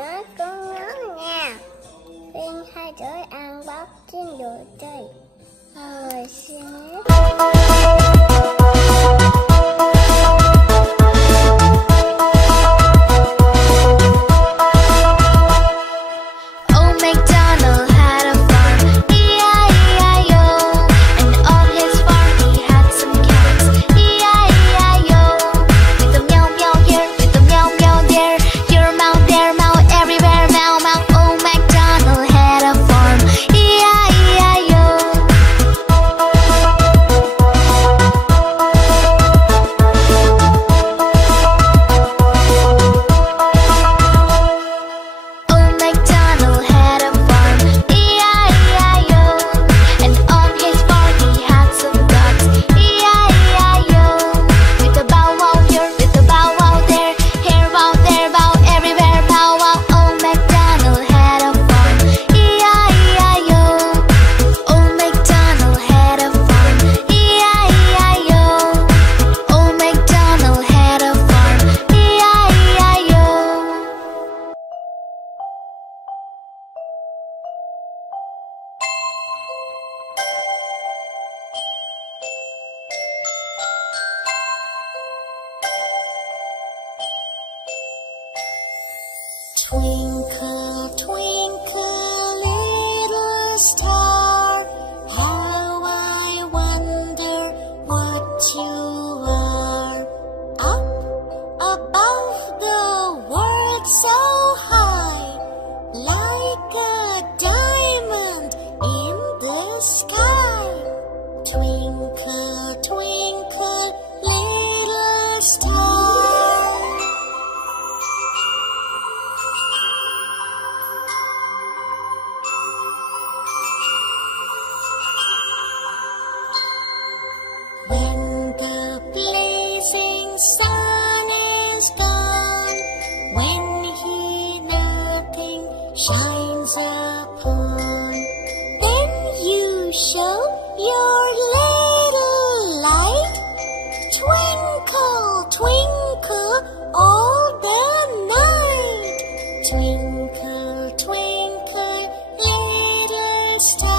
nói con nhớ nha. Viên hai đứa ăn bắp trên đồ chơi. Người xin Twinkle, twinkle, little star, how I wonder what you are. Up above the world so high, like a diamond in the sky. Twinkle, twinkle, little star. When the blazing sun is gone, when he nothing shines upon, then you show your little light. Twinkle, twinkle, all the night. Twinkle, twinkle, little star.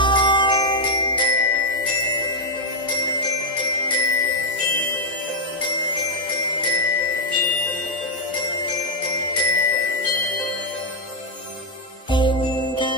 In the